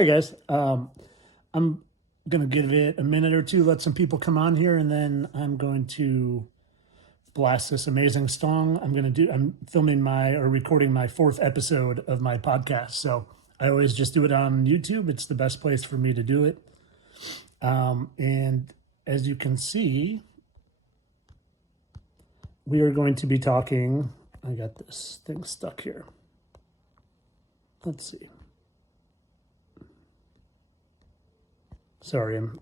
Hey guys, I'm gonna give it a minute or two, let some people come on here, and then I'm going to blast this amazing song. I'm filming or recording my fourth episode of my podcast. So I always just do it on YouTube. It's the best place for me to do it. And as you can see, we are going to be talking. I got this thing stuck here. Let's see. Sorry, I'm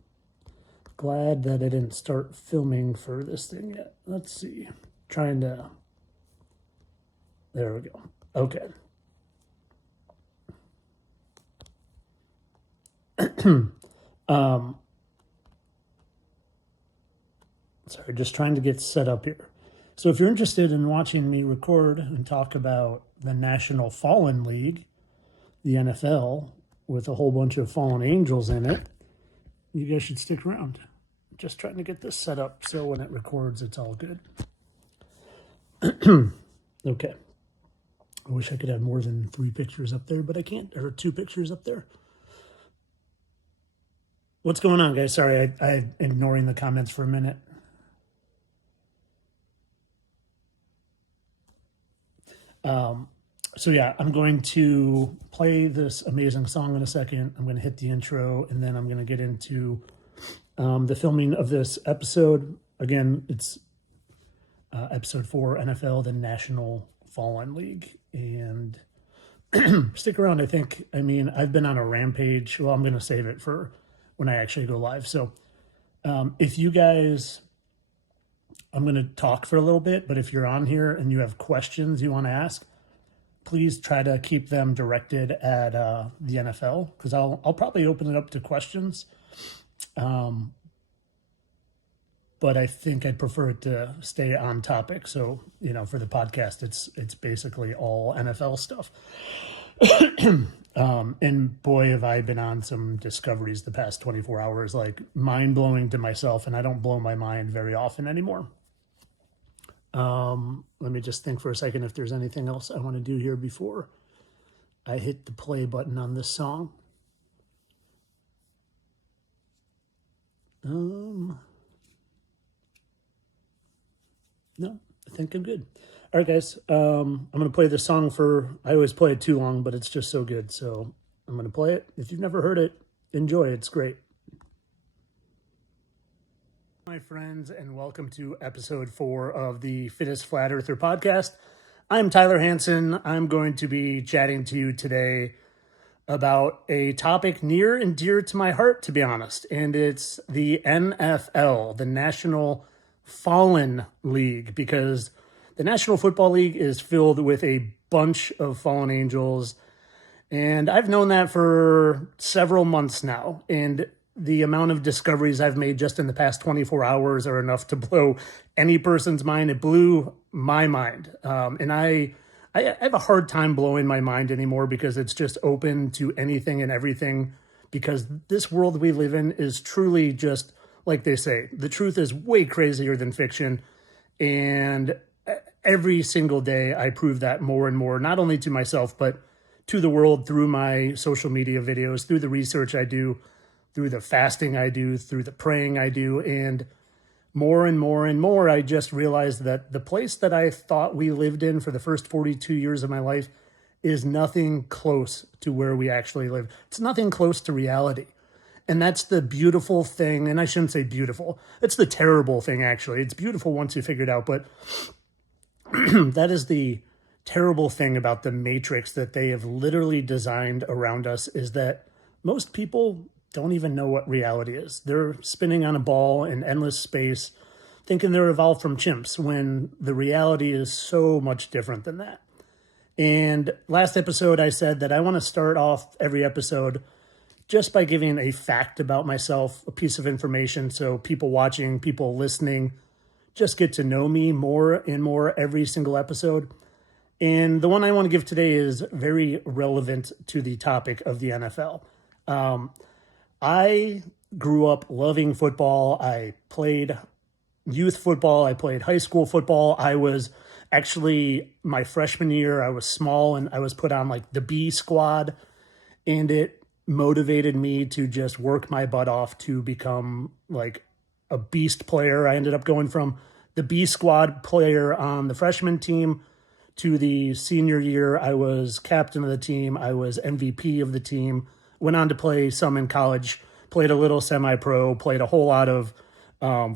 glad that I didn't start filming for this thing yet. Let's see. There we go. Okay. Sorry, just trying to get set up here. So if you're interested in watching me record and talk about the National Fallen League, the NFL, with a whole bunch of fallen angels in it, you guys should stick around. Just trying to get this set up so when it records, it's all good. Okay. I wish I could have more than 3 pictures up there, but I can't. Or 2 pictures up there. What's going on, guys? Sorry, I'm ignoring the comments for a minute. So yeah, I'm going to play this amazing song in a second. I'm going to hit the intro, and then I'm going to get into the filming of this episode. Again, it's episode 4, NFL, the National Fallen League. And stick around, I've been on a rampage. Well, I'm going to save it for when I actually go live. So if you guys, I'm going to talk for a little bit, but if you're on here and you have questions you want to ask, please try to keep them directed at the NFL, because I'll probably open it up to questions. But I think I'd prefer it to stay on topic. So, for the podcast, it's basically all NFL stuff. And boy, have I been on some discoveries the past 24 hours, like mind-blowing to myself, and I don't blow my mind very often anymore. Let me just think for a second if there's anything else I want to do here before I hit the play button on this song. No, I think I'm good. All right, guys. I'm going to play this song I always play it too long, but it's just so good. So I'm going to play it. If you've never heard it, enjoy. It's great. My friends, and welcome to episode 4 of the Fittest Flat Earther podcast. I'm Tyler Hansen. I'm going to be chatting to you today about a topic near and dear to my heart, to be honest, and it's the NFL, the National Fallen League, because the National Football League is filled with a bunch of fallen angels, and I've known that for several months now, and the amount of discoveries I've made just in the past 24 hours are enough to blow any person's mind. It blew my mind. And I have a hard time blowing my mind anymore, because it's just open to anything and everything, because this world we live in is truly just, like they say, the truth is way crazier than fiction. And every single day I prove that more and more, not only to myself, but to the world through my social media videos, through the research I do, through the fasting I do, through the praying I do, and more and more and more, I just realized that the place that I thought we lived in for the first 42 years of my life is nothing close to where we actually live. It's nothing close to reality. And that's the beautiful thing, and I shouldn't say beautiful. It's the terrible thing, actually. It's beautiful once you figure it out, but that is the terrible thing about the matrix that they have literally designed around us, is that most people don't even know what reality is. They're spinning on a ball in endless space, thinking they're evolved from chimps, when the reality is so much different than that. And last episode, I said that I want to start off every episode just by giving a fact about myself, a piece of information, so people watching, people listening, just get to know me more and more every single episode. And the one I want to give today is very relevant to the topic of the NFL. I grew up loving football. I played youth football. I played high school football. I was actually, my freshman year, I was small and I was put on like the B squad. And it motivated me to just work my butt off to become like a beast player. I ended up going from the B squad player on the freshman team to the senior year. I was captain of the team. I was MVP of the team. Went on to play some in college, played a little semi-pro, played a whole lot of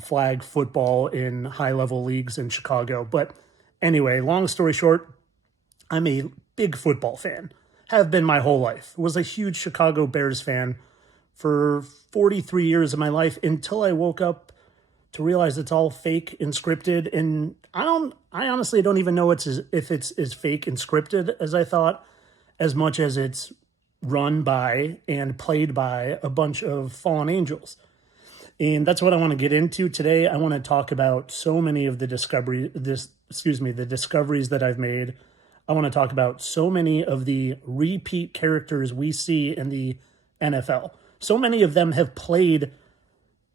flag football in high-level leagues in Chicago. But anyway, long story short, I'm a big football fan. Have been my whole life. Was a huge Chicago Bears fan for 43 years of my life until I woke up to realize it's all fake and scripted. And I honestly don't even know if it's as fake and scripted as I thought, as much as it's run by and played by a bunch of fallen angels. And that's what I want to get into today. I want to talk about so many of the discoveries that I've made. I want to talk about so many of the repeat characters we see in the NFL. So many of them have played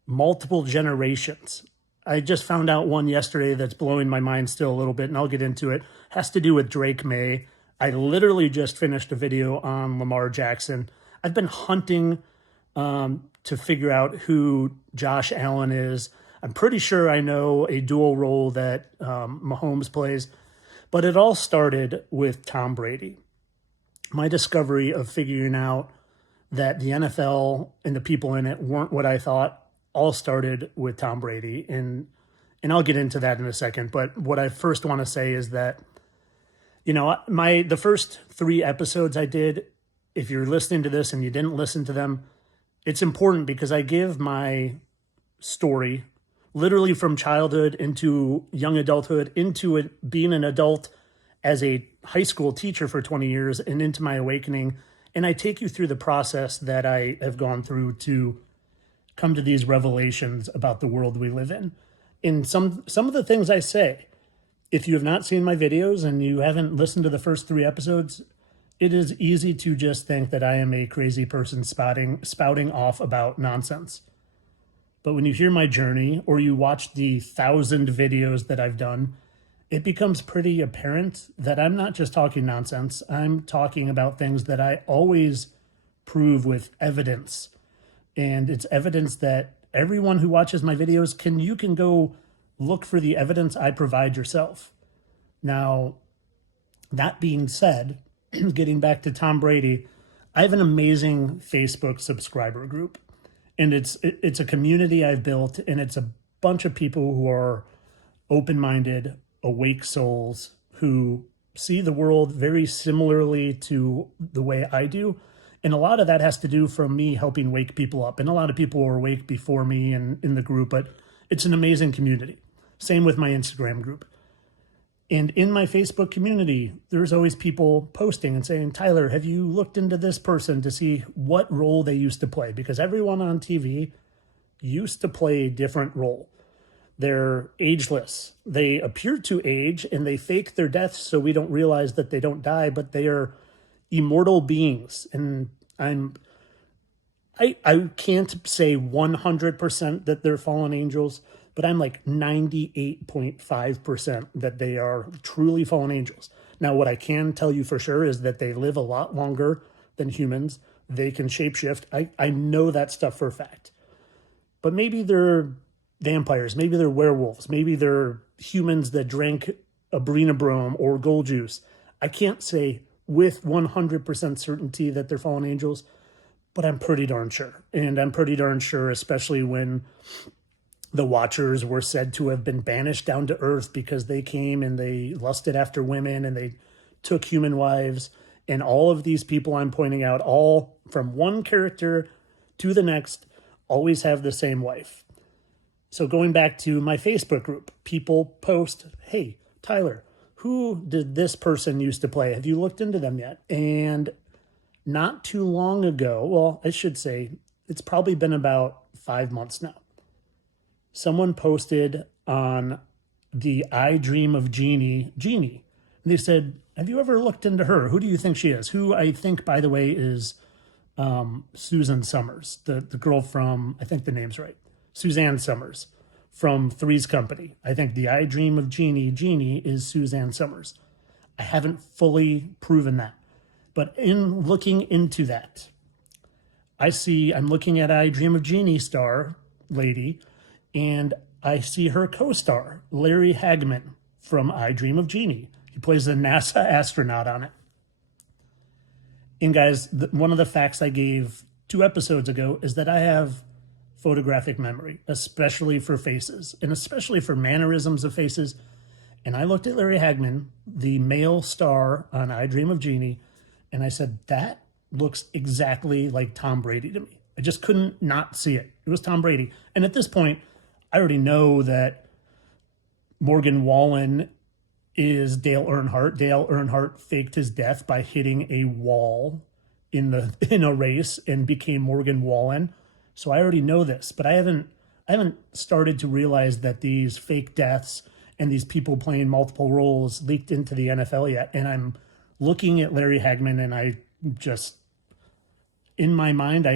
multiple generations. I just found out one yesterday that's blowing my mind still a little bit, and I'll get into it. Has to do with Drake May. I literally just finished a video on Lamar Jackson. I've been hunting to figure out who Josh Allen is. I'm pretty sure I know a dual role that Mahomes plays. But it all started with Tom Brady. My discovery of figuring out that the NFL and the people in it weren't what I thought all started with Tom Brady. And I'll get into that in a second. But what I first want to say is that, the first 3 episodes I did, if you're listening to this and you didn't listen to them, it's important because I give my story literally from childhood into young adulthood, into it being an adult as a high school teacher for 20 years and into my awakening. And I take you through the process that I have gone through to come to these revelations about the world we live in. In some of the things I say, if you have not seen my videos and you haven't listened to the first 3 episodes, it is easy to just think that I am a crazy person spouting off about nonsense. But when you hear my journey or you watch the 1,000 videos that I've done, it becomes pretty apparent that I'm not just talking nonsense. I'm talking about things that I always prove with evidence. And it's evidence that everyone who watches my videos you can go look for the evidence I provide yourself. Now, that being said, getting back to Tom Brady, I have an amazing Facebook subscriber group. And it's a community I've built, and it's a bunch of people who are open-minded, awake souls who see the world very similarly to the way I do. And a lot of that has to do from me helping wake people up. And a lot of people were awake before me and in the group, but it's an amazing community. Same with my Instagram group. And in my Facebook community, there's always people posting and saying, Tyler, have you looked into this person to see what role they used to play? Because everyone on TV used to play a different role. They're ageless. They appear to age and they fake their deaths so we don't realize that they don't die, but they are immortal beings. And I can't say 100% that they're fallen angels, but I'm like 98.5% that they are truly fallen angels. Now, what I can tell you for sure is that they live a lot longer than humans. They can shapeshift. I know that stuff for a fact. But maybe they're vampires. Maybe they're werewolves. Maybe they're humans that drank a Brina or gold juice. I can't say with 100% certainty that they're fallen angels, but I'm pretty darn sure. And I'm pretty darn sure, especially when the Watchers were said to have been banished down to earth because they came and they lusted after women and they took human wives. And all of these people I'm pointing out, all from one character to the next, always have the same wife. So going back to my Facebook group, people post, hey, Tyler, who did this person used to play? Have you looked into them yet? And not too long ago, well, I should say, it's probably been about 5 months now. Someone posted on the I Dream of Jeannie. And they said, have you ever looked into her? Who do you think she is? Who I think, by the way, is Susan Summers, the girl from, I think the name's right, Suzanne Summers from Three's Company. I think the I Dream of Jeannie is Suzanne Summers. I haven't fully proven that. But in looking into that, I'm looking at I Dream of Jeannie star lady, and I see her co-star, Larry Hagman from I Dream of Jeannie. He plays a NASA astronaut on it. And guys, one of the facts I gave 2 episodes ago is that I have photographic memory, especially for faces and especially for mannerisms of faces. And I looked at Larry Hagman, the male star on I Dream of Jeannie, and I said, that looks exactly like Tom Brady to me. I just couldn't not see it. It was Tom Brady. And at this point, I already know that Morgan Wallen is Dale Earnhardt. Dale Earnhardt faked his death by hitting a wall in a race and became Morgan Wallen. So I already know this, but I haven't started to realize that these fake deaths and these people playing multiple roles leaked into the NFL yet. And I'm looking at Larry Hagman, and I just, in my mind,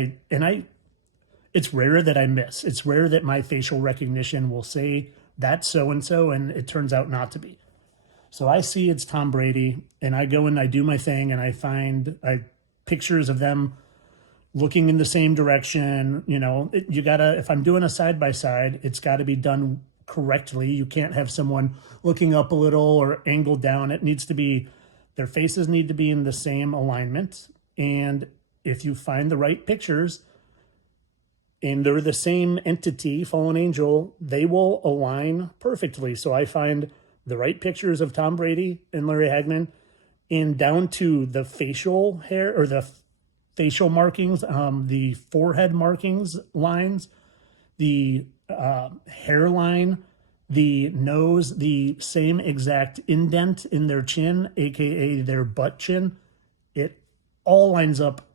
it's rare that I miss. It's rare that my facial recognition will say that's so-and-so, and it turns out not to be. So I see it's Tom Brady, and I go and I do my thing, and I find pictures of them looking in the same direction. You know, if I'm doing a side-by-side, it's got to be done correctly. You can't have someone looking up a little or angled down. Their faces need to be in the same alignment. And if you find the right pictures and they're the same entity, fallen angel, they will align perfectly. So I find the right pictures of Tom Brady and Larry Hagman, and down to the facial hair or the facial markings, the forehead markings lines, the hairline, the nose, the same exact indent in their chin, aka their butt chin. It all lines up.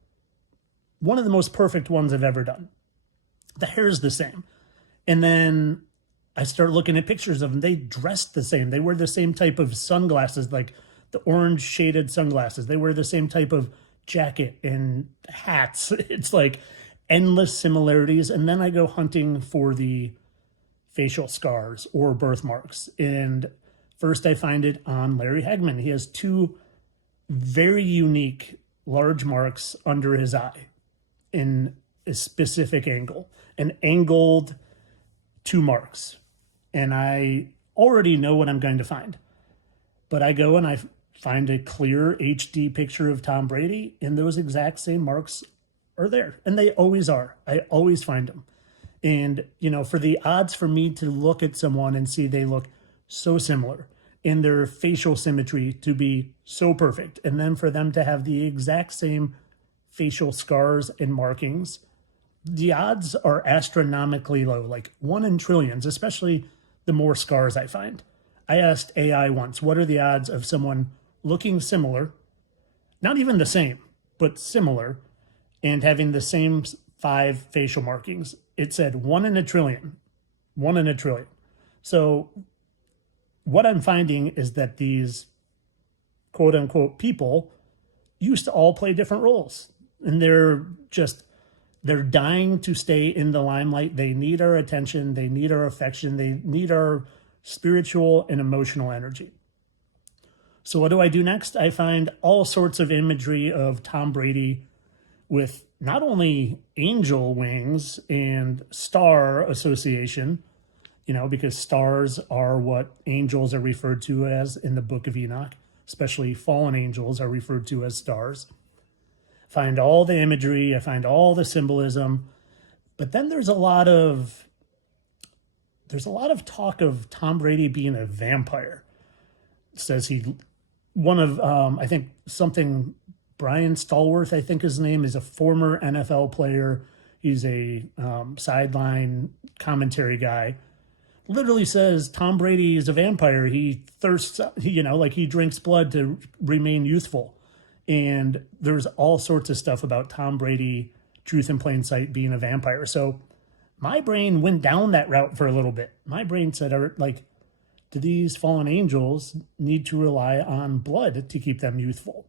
One of the most perfect ones I've ever done. The hair is the same. And then I start looking at pictures of them. They dressed the same. They wear the same type of sunglasses, like the orange shaded sunglasses. They wear the same type of jacket and hats. It's like endless similarities. And then I go hunting for the facial scars or birthmarks. And first I find it on Larry Hagman. He has 2 very unique large marks under his eye in a specific angle, an angled 2 marks. And I already know what I'm going to find. But I go and I find a clear HD picture of Tom Brady, and those exact same marks are there. And they always are. I always find them. And, you know, for the odds for me to look at someone and see they look so similar in their facial symmetry to be so perfect, and then for them to have the exact same facial scars and markings, the odds are astronomically low, like 1 in trillions, especially the more scars I find. I asked AI once, what are the odds of someone looking similar, not even the same, but similar, and having the same 5 facial markings? It said 1 in a trillion. 1 in a trillion. So what I'm finding is that these quote unquote people used to all play different roles, and they're dying to stay in the limelight. They need our attention. They need our affection. They need our spiritual and emotional energy. So what do I do next? I find all sorts of imagery of Tom Brady with not only angel wings and star association, you know, because stars are what angels are referred to as in the Book of Enoch, especially fallen angels are referred to as stars. Find all the imagery, I find all the symbolism, but then there's a lot of talk of Tom Brady being a vampire. It says I think something, Brian Stallworth, I think his name, is a former NFL player. He's a sideline commentary guy. Literally says Tom Brady is a vampire. He thirsts, like he drinks blood to remain youthful. And there's all sorts of stuff about Tom Brady, truth in plain sight, being a vampire. So my brain went down that route for a little bit. My brain said, do these fallen angels need to rely on blood to keep them youthful?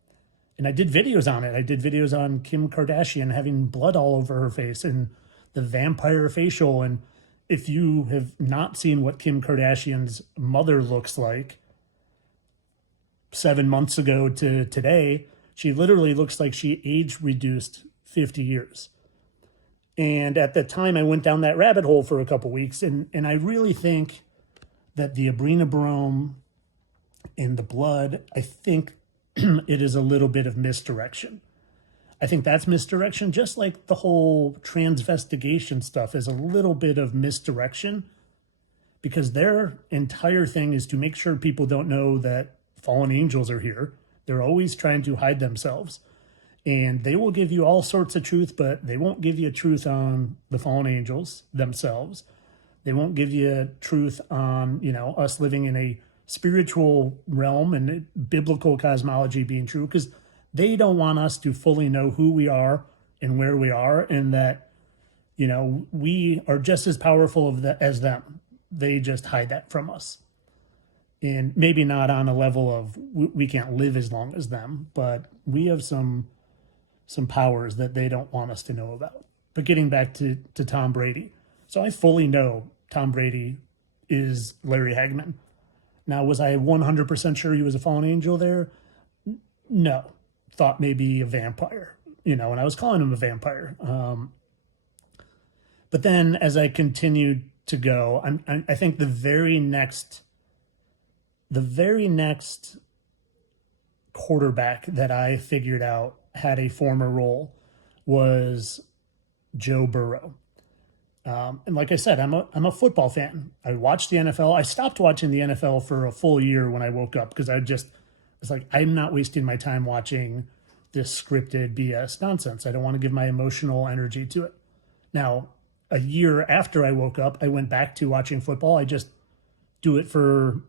And I did videos on it. I did videos on Kim Kardashian having blood all over her face and the vampire facial. And if you have not seen what Kim Kardashian's mother looks like 7 months ago to today, she literally looks like she age reduced 50 years. And at the time, I went down that rabbit hole for a couple weeks, and I really think that the Abrina and the blood, I think it is a little bit of misdirection. I think that's misdirection, just like the whole transvestigation stuff is a little bit of misdirection, because their entire thing is to make sure people don't know that fallen angels are here. They're always trying to hide themselves. And they will give you all sorts of truth, but they won't give you truth on the fallen angels themselves. They won't give you truth on, us living in a spiritual realm and biblical cosmology being true, because they don't want us to fully know who we are and where we are, and that, we are just as powerful as them. They just hide that from us. And maybe not on a level of we can't live as long as them, but we have some powers that they don't want us to know about. But getting back to Tom Brady. So I fully know Tom Brady is Larry Hagman. Now, was I 100% sure he was a fallen angel there? No. Thought maybe a vampire, and I was calling him a vampire. But then as I continued to go, I think the very next quarterback that I figured out had a former role was Joe Burrow. And like I said, I'm a football fan. I watched the NFL. I stopped watching the NFL for a full year when I woke up, because it's like, I'm not wasting my time watching this scripted BS nonsense. I don't want to give my emotional energy to it. Now, a year after I woke up, I went back to watching football. I just do it for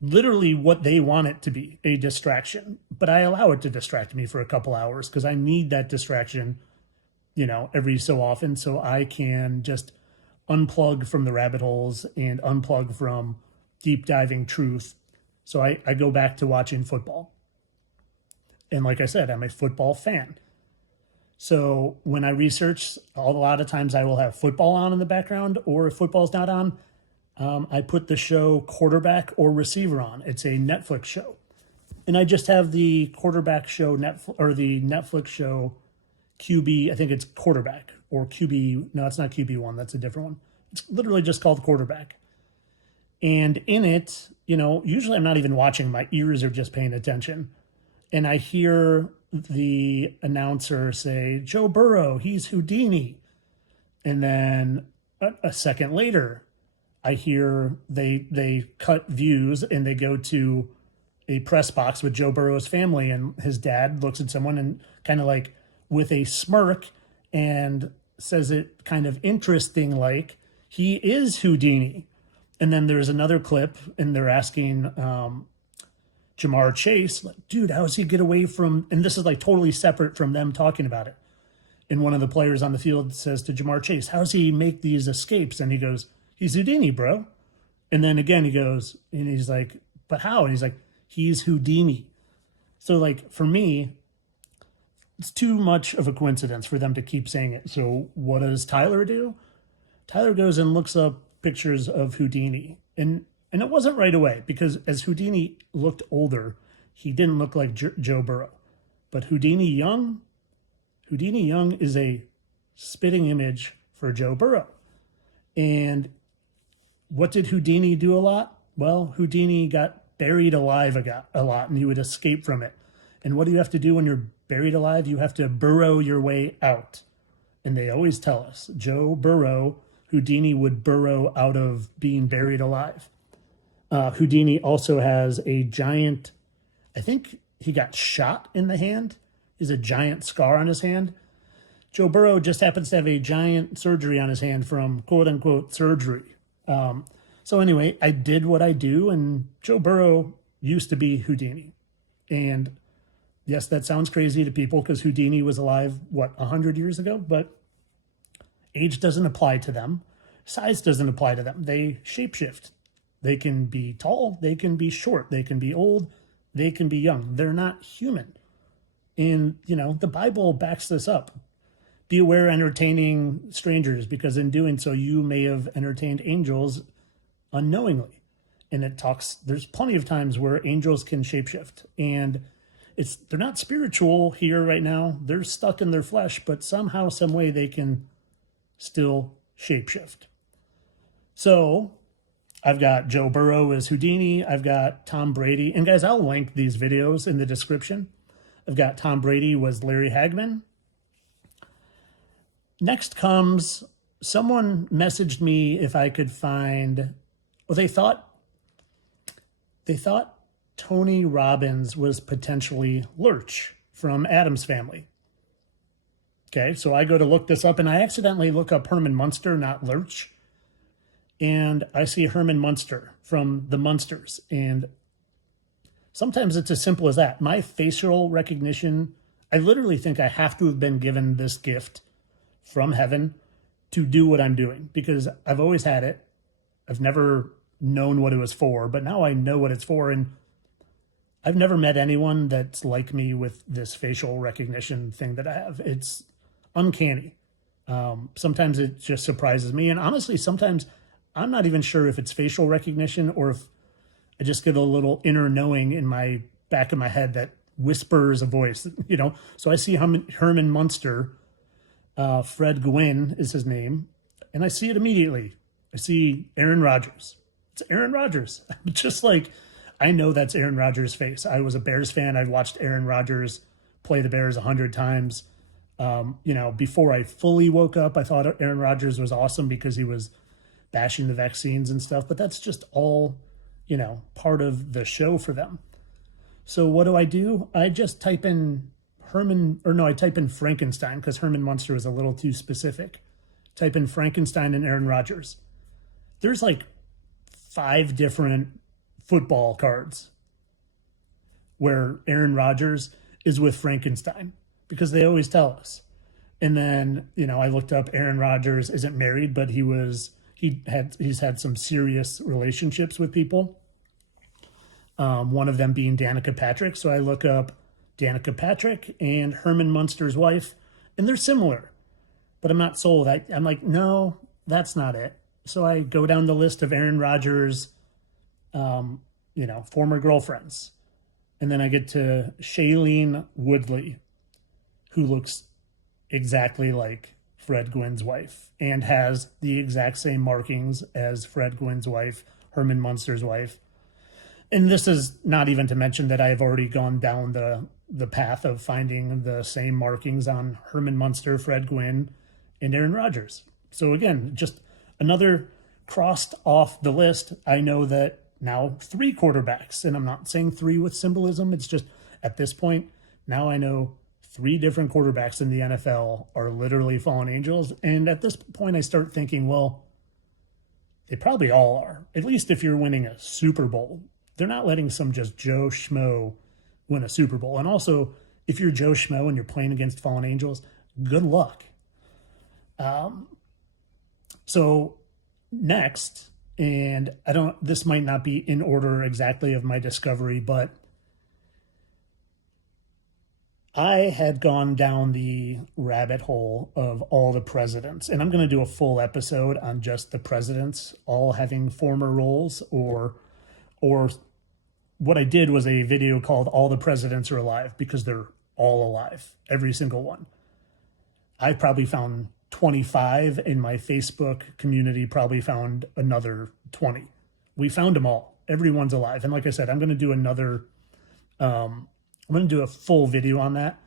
literally what they want it to be, a distraction. But I allow it to distract me for a couple hours, because I need that distraction, every so often, so I can just unplug from the rabbit holes and unplug from deep diving truth. So I go back to watching football. And like I said, I'm a football fan. So when I research, a lot of times I will have football on in the background, or if football's not on, I put the show Quarterback or Receiver on. It's a Netflix show. And I just have the quarterback show, the Netflix show QB, I think it's Quarterback, or QB, no, it's not QB1, that's a different one. It's literally just called Quarterback. And in it, usually I'm not even watching, my ears are just paying attention. And I hear the announcer say, Joe Burrow, he's Houdini. And then a second later, I hear they cut views and they go to a press box with Joe Burrow's family, and his dad looks at someone and kind of like with a smirk and says it kind of interesting, like, he is Houdini. And then there's another clip and they're asking Jamar Chase, like, dude, how does he get away from, and this is like totally separate from them talking about it. And one of the players on the field says to Jamar Chase, how does he make these escapes? And he goes, he's Houdini, bro. And then again, he goes, and he's like, but how? And he's like, he's Houdini. So like, for me, it's too much of a coincidence for them to keep saying it. So what does Tyler do? Tyler goes and looks up pictures of Houdini. And it wasn't right away, because as Houdini looked older, he didn't look like Joe Burrow. But Houdini Young is a spitting image for Joe Burrow. And what did Houdini do a lot? Well, Houdini got buried alive a lot, and he would escape from it. And what do you have to do when you're buried alive? You have to burrow your way out. And they always tell us, Joe Burrow, Houdini would burrow out of being buried alive. Houdini also has a giant, I think he got shot in the hand. Is a giant scar on his hand. Joe Burrow just happens to have a giant surgery on his hand from quote unquote surgery. So anyway, I did what I do, and Joe Burrow used to be Houdini. And yes, that sounds crazy to people, because Houdini was alive, 100 years ago? But age doesn't apply to them. Size doesn't apply to them. They shapeshift. They can be tall, they can be short, they can be old, they can be young. They're not human. And, the Bible backs this up. Beware entertaining strangers, because in doing so, you may have entertained angels unknowingly. And there's plenty of times where angels can shapeshift. And they're not spiritual here right now. They're stuck in their flesh, but somehow, some way they can still shapeshift. So I've got Joe Burrow as Houdini. I've got Tom Brady. And guys, I'll link these videos in the description. I've got Tom Brady was Larry Hagman. Next comes, someone messaged me if I could find, well, they thought Tony Robbins was potentially Lurch from Addams Family. Okay, so I go to look this up, and I accidentally look up Herman Munster, not Lurch. And I see Herman Munster from the Munsters. And sometimes it's as simple as that. My facial recognition, I literally think I have to have been given this gift from heaven to do what I'm doing, because I've always had it. I've never known what it was for, but now I know what it's for. And I've never met anyone that's like me with this facial recognition thing that I have. It's uncanny. Sometimes it just surprises me. And honestly, sometimes I'm not even sure if it's facial recognition or if I just get a little inner knowing in my back of my head that whispers a voice, you know? So I see Herman Munster, Fred Gwynn is his name, and I see it immediately. I see Aaron Rodgers. It's Aaron Rodgers. Just like, I know that's Aaron Rodgers' face. I was a Bears fan. I'd watched Aaron Rodgers play the Bears 100 times. Before I fully woke up, I thought Aaron Rodgers was awesome because he was bashing the vaccines and stuff, but that's just all, part of the show for them. So what do? I just type in I type in Frankenstein, because Herman Munster is a little too specific. Type in Frankenstein and Aaron Rodgers. There's like 5 different football cards where Aaron Rodgers is with Frankenstein, because they always tell us. And then, I looked up, Aaron Rodgers isn't married, but he's had some serious relationships with people. One of them being Danica Patrick. So I look up Danica Patrick and Herman Munster's wife, and they're similar, but I'm not sold. I'm like, no, that's not it. So I go down the list of Aaron Rodgers, former girlfriends. And then I get to Shailene Woodley, who looks exactly like Fred Gwynn's wife and has the exact same markings as Fred Gwynn's wife, Herman Munster's wife. And this is not even to mention that I have already gone down the path of finding the same markings on Herman Munster, Fred Gwynn, and Aaron Rodgers. So again, just another crossed off the list. I know that now 3 quarterbacks, and I'm not saying 3 with symbolism. It's just at this point, now I know 3 different quarterbacks in the NFL are literally fallen angels. And at this point, I start thinking, well, they probably all are. At least if you're winning a Super Bowl. They're not letting some just Joe Schmo win a Super Bowl. And also, if you're Joe Schmo and you're playing against fallen angels, good luck. So next, and this might not be in order exactly of my discovery, but I had gone down the rabbit hole of all the presidents, and I'm going to do a full episode on just the presidents all having former roles, or what I did was a video called All the Presidents Are Alive, because they're all alive, every single one. I probably found 25, in my Facebook community probably found another 20. We found them all. Everyone's alive. And like I said, I'm going to do a full video on that.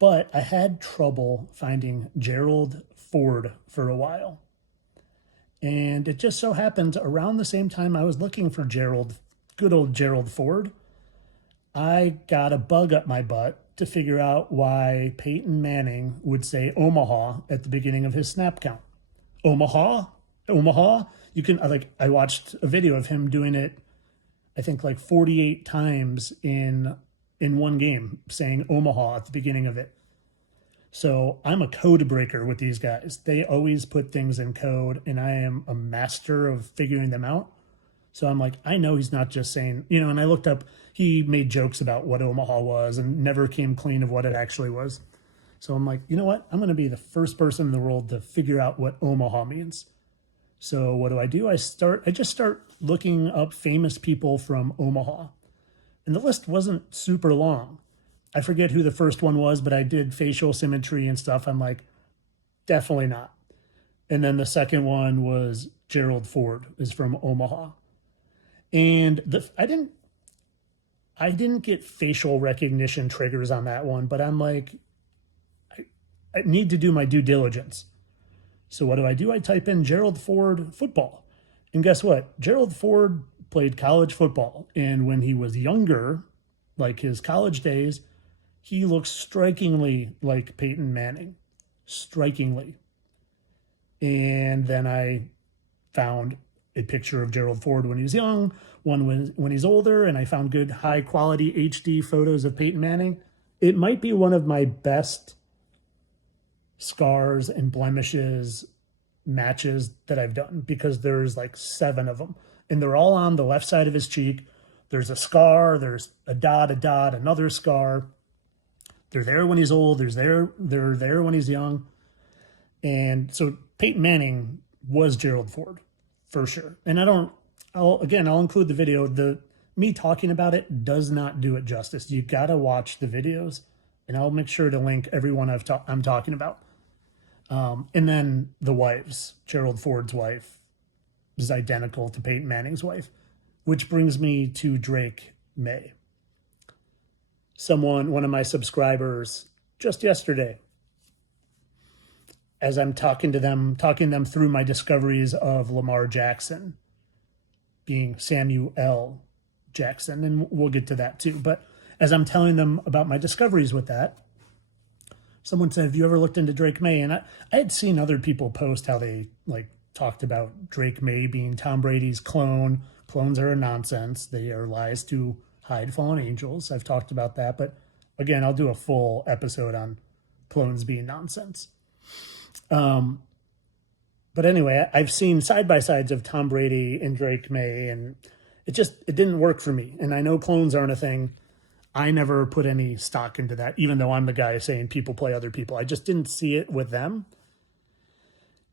But I had trouble finding Gerald Ford for a while. And it just so happens around the same time I was looking for good old Gerald Ford, I got a bug up my butt to figure out why Peyton Manning would say Omaha at the beginning of his snap count. Omaha? You can, I watched a video of him doing it, I think 48 times in one game, saying Omaha at the beginning of it. So I'm a code breaker with these guys. They always put things in code, and I am a master of figuring them out. So I'm like, I know he's not just saying, and I looked up, he made jokes about what Omaha was and never came clean of what it actually was. So I'm like, you know what? I'm going to be the first person in the world to figure out what Omaha means. So what do? I just start looking up famous people from Omaha. And the list wasn't super long. I forget who the first one was, but I did facial symmetry and stuff. I'm like, definitely not. And then the second one was Gerald Ford, is from Omaha. And I didn't get facial recognition triggers on that one, but I'm like, I need to do my due diligence. So what do? I type in Gerald Ford football. And guess what? Gerald Ford played college football. And when he was younger, like his college days, he looks strikingly like Peyton Manning. Strikingly. And then I found a picture of Gerald Ford when he was young, one when he's older, and I found good high quality HD photos of Peyton Manning. It might be one of my best scars and blemishes matches that I've done, because there's like 7 of them, and they're all on the left side of his cheek. There's a scar, there's a dot, another scar. They're there when he's old, they're there when he's young. And so Peyton Manning was Gerald Ford for sure. And I'll include the video. Me talking about it does not do it justice. You got to watch the videos, and I'll make sure to link everyone I'm talking about. And then the wives, Gerald Ford's wife is identical to Peyton Manning's wife, which brings me to Drake May. One of my subscribers just yesterday, as I'm talking them through my discoveries of Lamar Jackson being SamuEl Jackson, and we'll get to that too. But as I'm telling them about my discoveries with that, someone said, have you ever looked into Drake May? And I had seen other people post how they like talked about Drake May being Tom Brady's clone. Clones are a nonsense. They are lies to hide fallen angels. I've talked about that. But again, I'll do a full episode on clones being nonsense. But anyway, I've seen side-by-sides of Tom Brady and Drake May, and it didn't work for me. And I know clones aren't a thing. I never put any stock into that, even though I'm the guy saying people play other people. I just didn't see it with them.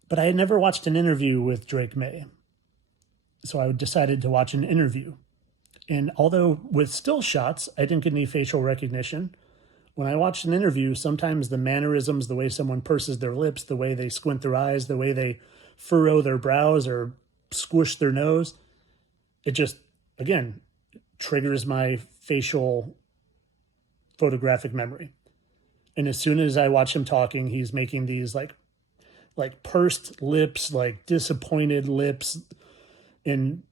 But I had never watched an interview with Drake May. So I decided to watch an interview. And although with still shots, I didn't get any facial recognition. When I watched an interview, sometimes the mannerisms, the way someone purses their lips, the way they squint their eyes, the way they furrow their brows or squish their nose, it just, again, triggers my facial photographic memory. And as soon as I watch him talking, he's making these like pursed lips, like disappointed lips, and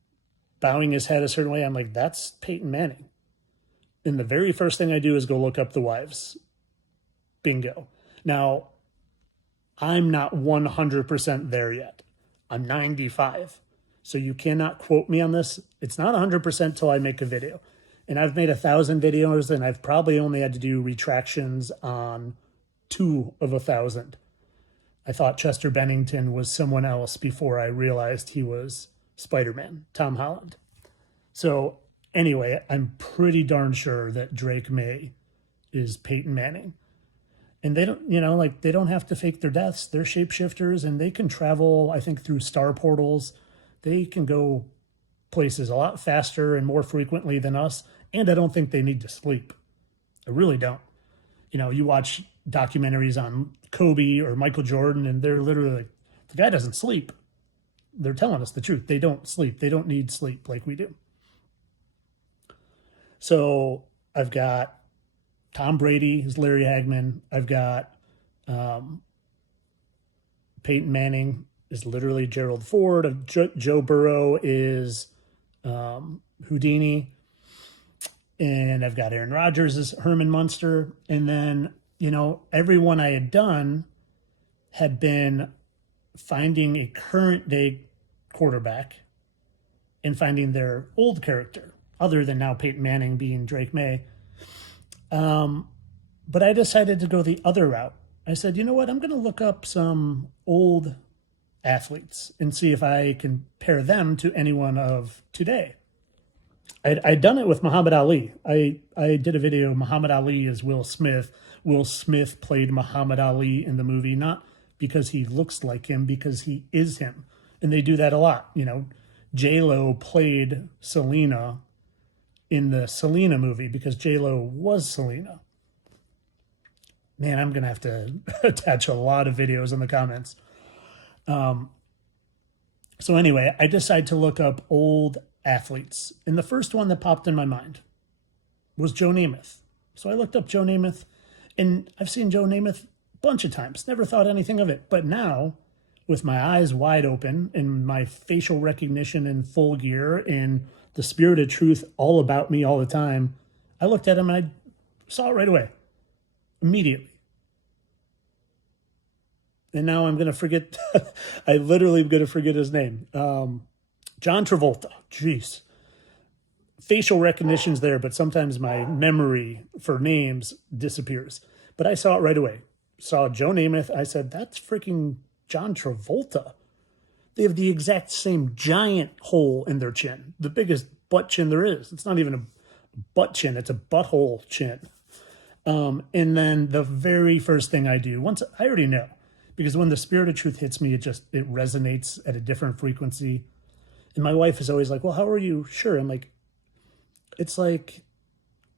bowing his head a certain way. I'm like, that's Peyton Manning. And the very first thing I do is go look up the wives. Bingo. Now, I'm not 100% there yet. I'm 95. So you cannot quote me on this. It's not 100% till I make a video. And I've made 1,000 videos, and I've probably only had to do retractions on 2 of 1,000. I thought Chester Bennington was someone else before I realized he was Spider-Man, Tom Holland. So anyway, I'm pretty darn sure that Drake May is Peyton Manning. And they don't, they don't have to fake their deaths. They're shapeshifters, and they can travel, I think, through star portals. They can go places a lot faster and more frequently than us. And I don't think they need to sleep. I really don't. You watch documentaries on Kobe or Michael Jordan, and they're literally like, the guy doesn't sleep. They're telling us the truth. They don't sleep. They don't need sleep like we do. So I've got Tom Brady is Larry Hagman. I've got Peyton Manning is literally Gerald Ford. Joe Burrow is Houdini. And I've got Aaron Rodgers as Herman Munster. And then, everyone I had done had been finding a current day quarterback and finding their old character, other than now Peyton Manning being Drake May. But I decided to go the other route. I said, you know what? I'm going to look up some old athletes and see if I can pair them to anyone of today. I'd done it with Muhammad Ali. I did a video, Muhammad Ali is Will Smith. Will Smith played Muhammad Ali in the movie, not because he looks like him, because he is him. And they do that a lot. J-Lo played Selena in the Selena movie because J-Lo was Selena. Man, I'm going to have to attach a lot of videos in the comments. So anyway, I decided to look up old athletes. And the first one that popped in my mind was Joe Namath. So I looked up Joe Namath, and I've seen Joe Namath a bunch of times, never thought anything of it. But now, with my eyes wide open and my facial recognition in full gear and the spirit of truth all about me all the time, I looked at him and I saw it right away, immediately. And now I'm going to forget, I literally am going to forget his name. John Travolta. Jeez. Facial recognition's there, but sometimes my memory for names disappears. But I saw it right away. Saw Joe Namath. I said, that's freaking John Travolta. They have the exact same giant hole in their chin, the biggest butt chin there is. It's not even a butt chin, it's a butthole chin. And then the very first thing I do, once I already know, because when the spirit of truth hits me, it resonates at a different frequency. And my wife is always like, well, how are you sure? I'm like, it's like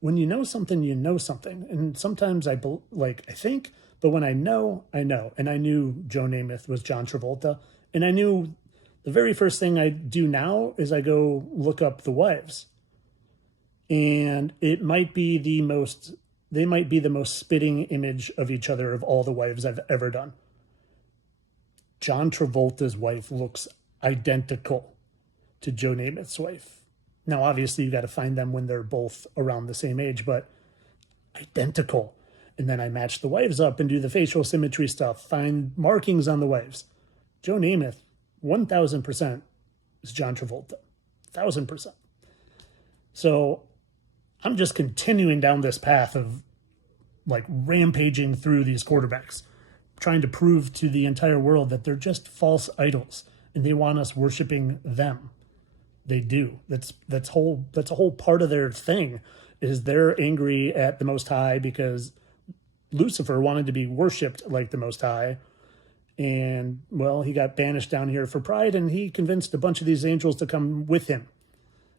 when you know something, you know something. And sometimes I think, but when I know, I know. And I knew Joe Namath was John Travolta. And I knew the very first thing I do now is I go look up the wives. And they might be the most spitting image of each other of all the wives I've ever done. John Travolta's wife looks identical to Joe Namath's wife. Now, obviously, you got to find them when they're both around the same age, but identical. And then I match the wives up and do the facial symmetry stuff, find markings on the wives. Joe Namath, 1,000% is John Travolta. 1,000%. So I'm just continuing down this path of like rampaging through these quarterbacks, trying to prove to the entire world that they're just false idols and they want us worshiping them. They do. That's a whole part of their thing, is they're angry at the Most High because Lucifer wanted to be worshipped like the Most High. And, well, he got banished down here for pride, and he convinced a bunch of these angels to come with him.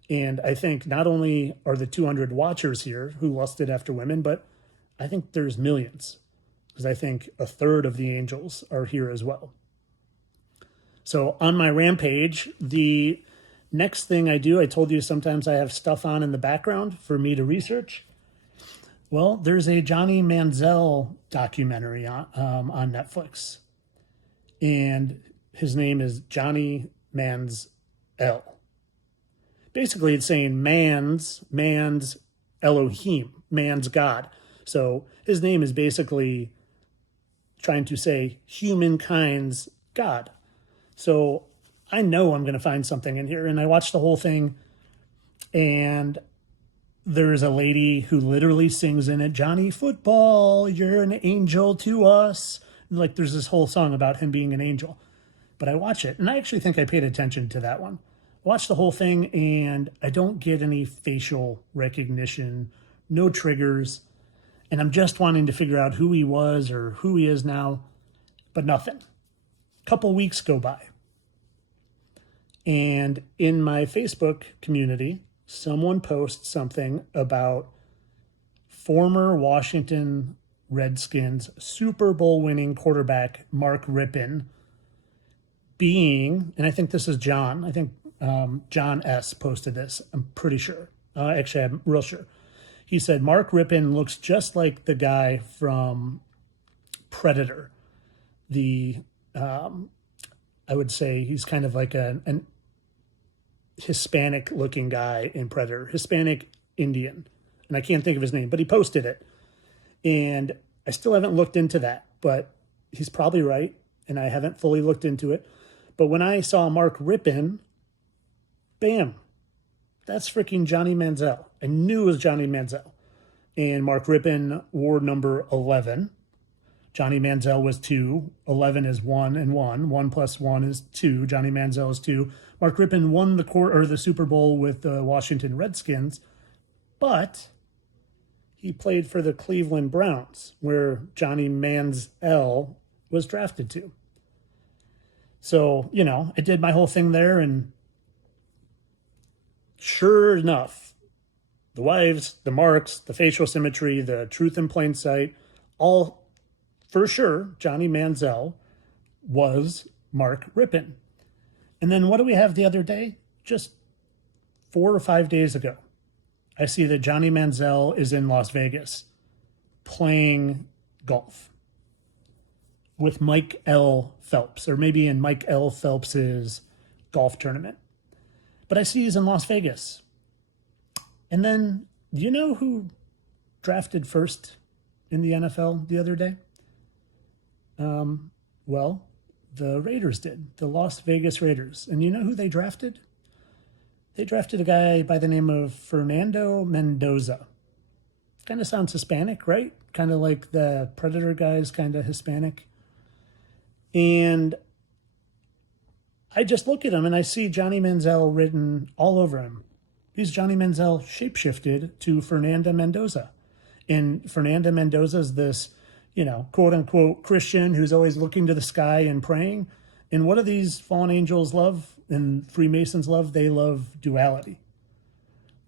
And I think not only are the 200 watchers here who lusted after women, but I think there's millions, because I think a third of the angels are here as well. So on my rampage, the next thing I do, I told you sometimes I have stuff on in the background for me to research. Well, there's a Johnny Manziel documentary on Netflix. And his name is Johnny ManziEL. Basically, it's saying man's Elohim, man's God. So his name is basically trying to say humankind's God. So I know I'm going to find something in here. And I watched the whole thing, and there's a lady who literally sings in it, Johnny Football, you're an angel to us. Like there's this whole song about him being an angel. But I watch it, and I actually think I paid attention to that one. Watch the whole thing, and I don't get any facial recognition, no triggers. And I'm just wanting to figure out who he was or who he is now, but nothing. A couple weeks go by. And in my Facebook community, someone posts something about former Washington Redskins Super Bowl winning quarterback Mark Rypien being, and I think this is John, I think John S. posted this, I'm pretty sure. Actually, I'm real sure. He said, Mark Rypien looks just like the guy from Predator. I would say he's kind of like an Hispanic looking guy in Predator, Hispanic Indian. And I can't think of his name, but he posted it. And I still haven't looked into that, but he's probably right. And I haven't fully looked into it. But when I saw Mark Rypien, bam, that's freaking Johnny Manziel. I knew it was Johnny Manziel. And Mark Rypien wore number 11. Johnny Manziel was 2. 11 is 1 and 1. 1 plus 1 is 2. Johnny Manziel is 2. Mark Rypien won the Super Bowl with the Washington Redskins, but he played for the Cleveland Browns, where Johnny Manziel was drafted to. So, I did my whole thing there, and sure enough, the wives, the marks, the facial symmetry, the truth in plain sight, all for sure, Johnny Manziel was Mark Rypien. And then what do we have the other day? Just 4 or 5 days ago, I see that Johnny ManziEL is in Las Vegas playing golf with Mike L. Phelps, or maybe in Mike L. Phelps's golf tournament. But I see he's in Las Vegas. And then, you know who drafted first in the NFL the other day? Well, the Raiders did, the Las Vegas Raiders. And you know who they drafted? They drafted a guy by the name of Fernando Mendoza. Kind of sounds Hispanic, right? Kind of like the Predator guys, kind of Hispanic. And I just look at him and I see Johnny ManziEL written all over him. He's Johnny ManziEL shapeshifted to Fernando Mendoza. And Fernando Mendoza is this, quote unquote Christian who's always looking to the sky and praying. And what do these fallen angels love and Freemasons love? They love duality.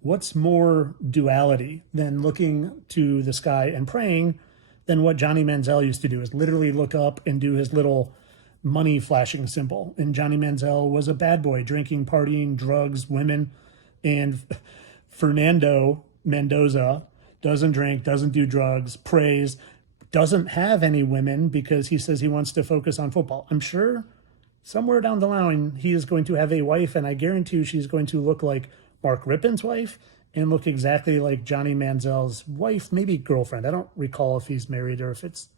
What's more duality than looking to the sky and praying than what Johnny ManziEL used to do, is literally look up and do his little money flashing symbol. And Johnny ManziEL was a bad boy, drinking, partying, drugs, women. And Fernando Mendoza doesn't drink, doesn't do drugs, prays, doesn't have any women because he says he wants to focus on football. I'm sure somewhere down the line he is going to have a wife, and I guarantee you she's going to look like Mark Rypien's wife and look exactly like Johnny ManziEL's wife, maybe girlfriend. I don't recall if he's married or if it's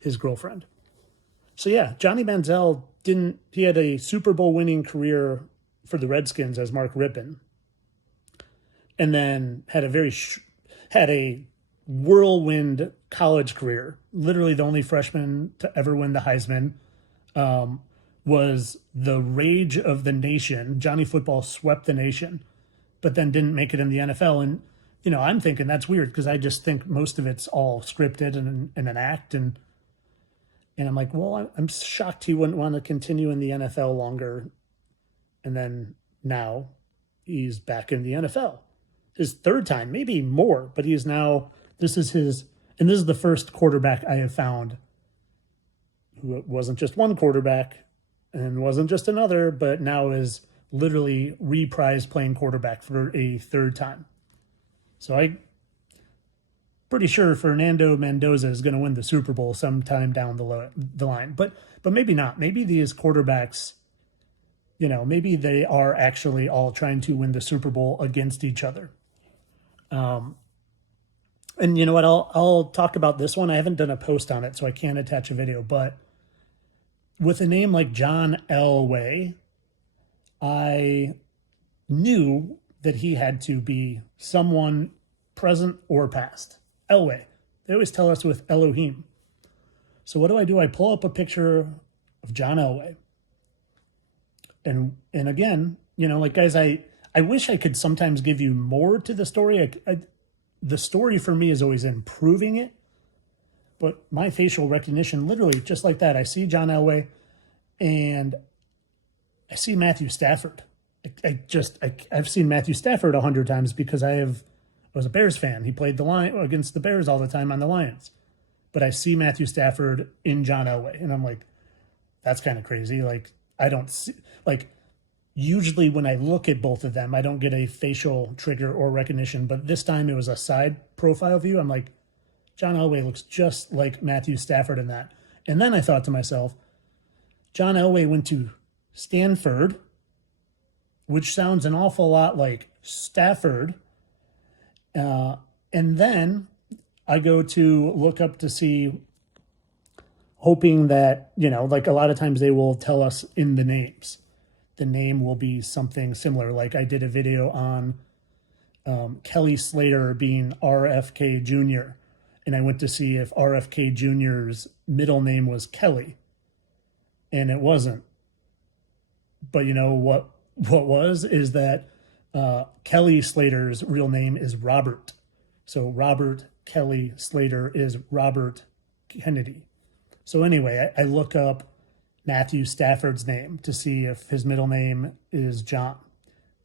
his girlfriend. So yeah, Johnny ManziEL he had a Super Bowl winning career for the Redskins as Mark Rypien, and then had a whirlwind college career. Literally the only freshman to ever win the Heisman. Was the rage of the nation. Johnny Football swept the nation, but then didn't make it in the NFL. And, I'm thinking that's weird because I just think most of it's all scripted and an act. And I'm like, well, I'm shocked he wouldn't want to continue in the NFL longer. And then now he's back in the NFL. His third time, maybe more, but this is the first quarterback I have found who wasn't just one quarterback and wasn't just another, but now is literally reprised playing quarterback for a third time. So I'm pretty sure Fernando Mendoza is going to win the Super Bowl sometime down the line. But maybe not. Maybe these quarterbacks, maybe they are actually all trying to win the Super Bowl against each other. And you know what? I'll talk about this one. I haven't done a post on it, so I can't attach a video. But with a name like John Elway, I knew that he had to be someone present or past. Elway. They always tell us with Elohim. So what do? I pull up a picture of John Elway. And again, guys, I wish I could sometimes give you more to the story. The story for me is always improving it. But my facial recognition, literally just like that, I see John Elway and I see Matthew Stafford. I've seen Matthew Stafford 100 times because I was a Bears fan. He played against the Bears all the time on the Lions. But I see Matthew Stafford in John Elway, and I'm like, that's kind of crazy. I don't see, usually when I look at both of them, I don't get a facial trigger or recognition, but this time it was a side profile view. I'm like, John Elway looks just like Matthew Stafford in that. And then I thought to myself, John Elway went to Stanford, which sounds an awful lot like Stafford. And then I go to look up to see, hoping that, a lot of times they will tell us in the names. The name will be something similar. Like I did a video on Kelly Slater being RFK Jr., and I went to see if RFK Jr.'s middle name was Kelly, and it wasn't. But what is that Kelly Slater's real name is Robert. So Robert Kelly Slater is Robert Kennedy. So anyway, I look up Matthew Stafford's name to see if his middle name is John,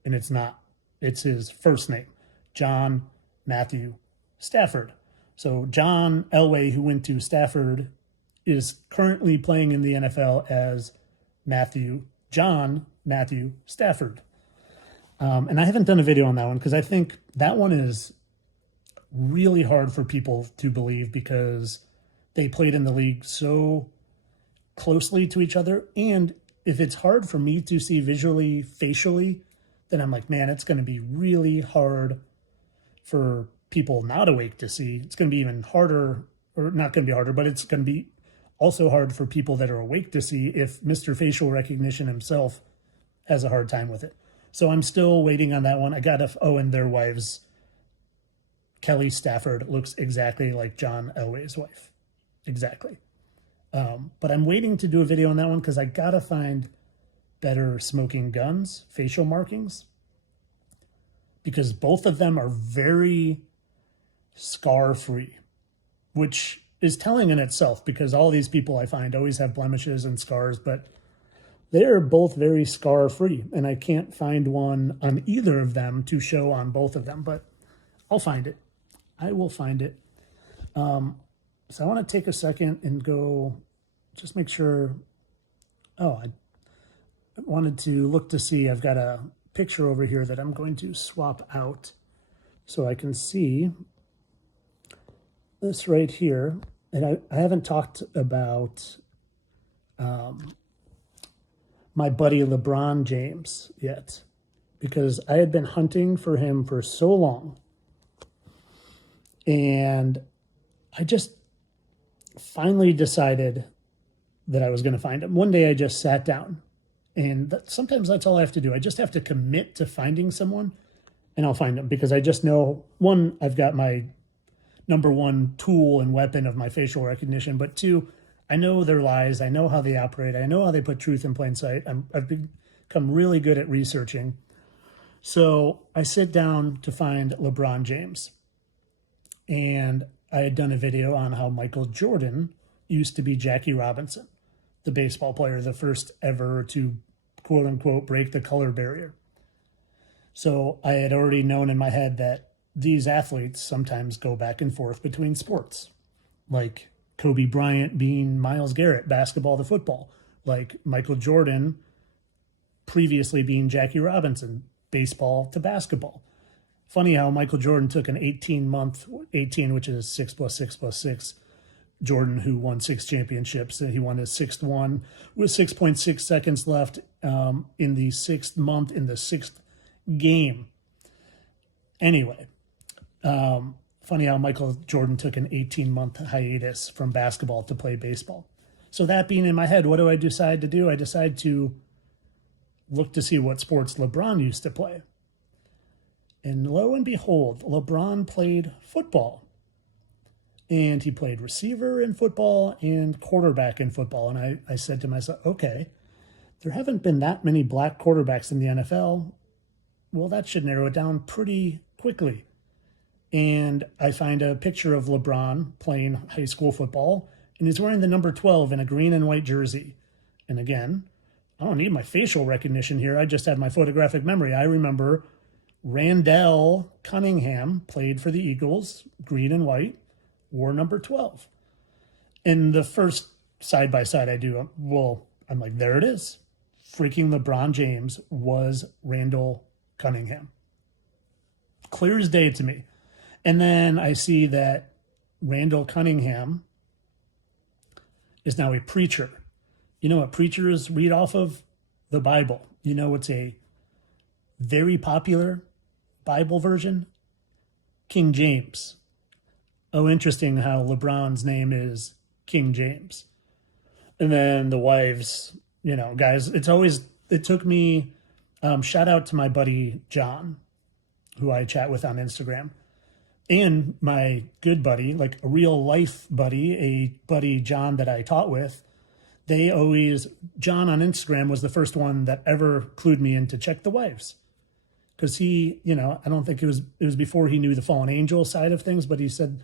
and it's not. It's his first name, John Matthew Stafford. So John Elway, who went to Stafford, is currently playing in the NFL as John Matthew Stafford. And I haven't done a video on that one because I think that one is really hard for people to believe because they played in the league so closely to each other. And if it's hard for me to see visually, facially, then I'm like, man, it's going to be really hard for people not awake to see. It's going to be even harder, or not going to be harder, but it's going to be also hard for people that are awake to see if Mr. Facial Recognition himself has a hard time with it. So I'm still waiting on that one. I got and their wives, Kelly Stafford, looks exactly like John Elway's wife. Exactly. But I'm waiting to do a video on that one because I got to find better smoking guns, facial markings, because both of them are very scar-free, which is telling in itself because all these people I find always have blemishes and scars, but they're both very scar-free, and I can't find one on either of them to show on both of them, but I'll find it. I will find it. So I want to take a second and go just make sure. Oh, I wanted to look to see. I've got a picture over here that I'm going to swap out so I can see this right here. And I haven't talked about my buddy LeBron James yet because I had been hunting for him for so long. And I just finally decided that I was going to find him. One day I just sat down, and sometimes that's all I have to do. I just have to commit to finding someone, and I'll find them because I just know, one, I've got my number one tool and weapon of my facial recognition, but two, I know their lies. I know how they operate. I know how they put truth in plain sight. I've become really good at researching. So I sit down to find LeBron James, and I had done a video on how Michael Jordan used to be Jackie Robinson, the baseball player, the first ever to quote unquote break the color barrier. So I had already known in my head that these athletes sometimes go back and forth between sports, like Kobe Bryant being Myles Garrett, basketball to football, like Michael Jordan previously being Jackie Robinson, baseball to basketball. Funny how Michael Jordan took an 18, which is 6 + 6 + 6. Jordan, who won 6 championships, he won his 6th one with 6.6 seconds left in the 6th month in the 6th game. Anyway, funny how Michael Jordan took an 18-month hiatus from basketball to play baseball. So that being in my head, what do I decide to do? I decide to look to see what sports LeBron used to play. And lo and behold, LeBron played football. And he played receiver in football and quarterback in football. And I said to myself, okay, there haven't been that many black quarterbacks in the NFL. Well, that should narrow it down pretty quickly. And I find a picture of LeBron playing high school football, and he's wearing the number 12 in a green and white jersey. And again, I don't need my facial recognition here. I just have my photographic memory. I remember Randall Cunningham played for the Eagles, green and white, wore number 12. And the first side-by-side I do, I'm like, there it is. Freaking LeBron James was Randall Cunningham. Clear as day to me. And then I see that Randall Cunningham is now a preacher. You know what preachers read off of? The Bible. You know it's a very popular Bible version? King James. Oh, interesting how LeBron's name is King James. And then the wives, guys, it took me, shout out to my buddy John, who I chat with on Instagram, and my good buddy, like a real life buddy, a buddy John that I taught with. John on Instagram was the first one that ever clued me in to check the wives. Because he, I don't think it was before he knew the fallen angel side of things, but he said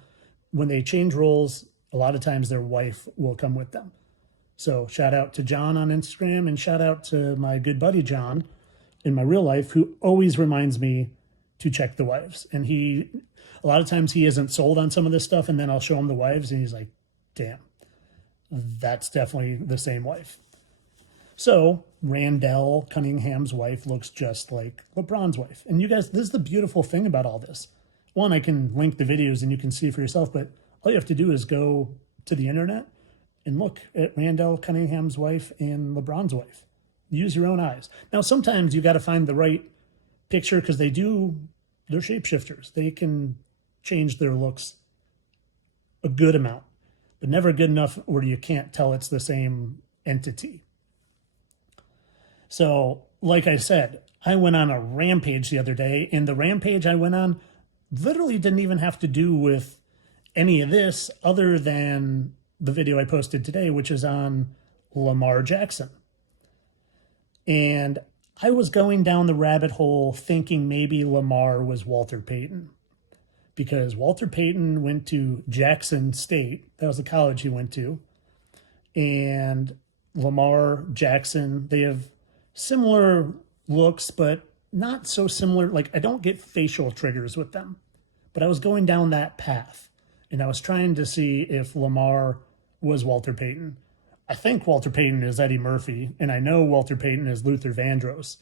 when they change roles, a lot of times their wife will come with them. So shout out to John on Instagram, and shout out to my good buddy John in my real life, who always reminds me to check the wives. And a lot of times he isn't sold on some of this stuff, and then I'll show him the wives and he's like, damn, that's definitely the same wife. So Randall Cunningham's wife looks just like LeBron's wife. And you guys, this is the beautiful thing about all this. One, I can link the videos and you can see for yourself, but all you have to do is go to the internet and look at Randall Cunningham's wife and LeBron's wife. Use your own eyes. Now, sometimes you got to find the right picture because they're shapeshifters. They can change their looks a good amount, but never good enough where you can't tell it's the same entity. So, like I said, I went on a rampage the other day, and the rampage I went on literally didn't even have to do with any of this other than the video I posted today, which is on Lamar Jackson. And I was going down the rabbit hole thinking maybe Lamar was Walter Payton, because Walter Payton went to Jackson State. That was the college he went to. And Lamar Jackson, they have similar looks, but not so similar. Like, I don't get facial triggers with them. But I was going down that path, and I was trying to see if Lamar was Walter Payton. I think Walter Payton is Eddie Murphy, and I know Walter Payton is Luther Vandross.